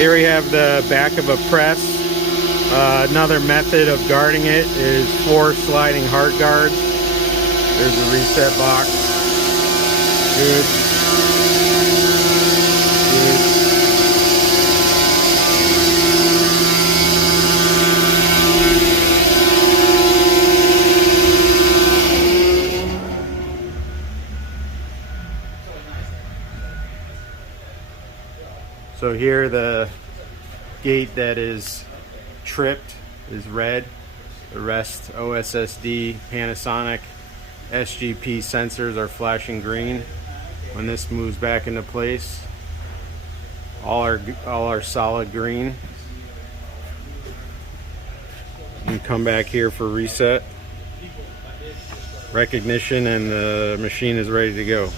Here we have the back of a press. Another method of guarding it is 4 sliding heart guards. There's the reset box. Good. So here the gate that is tripped is red. The rest OSSD, Panasonic, SGP sensors are flashing green. When this moves back into place, all are solid green. You come back here for reset, recognition, and the machine is ready to go.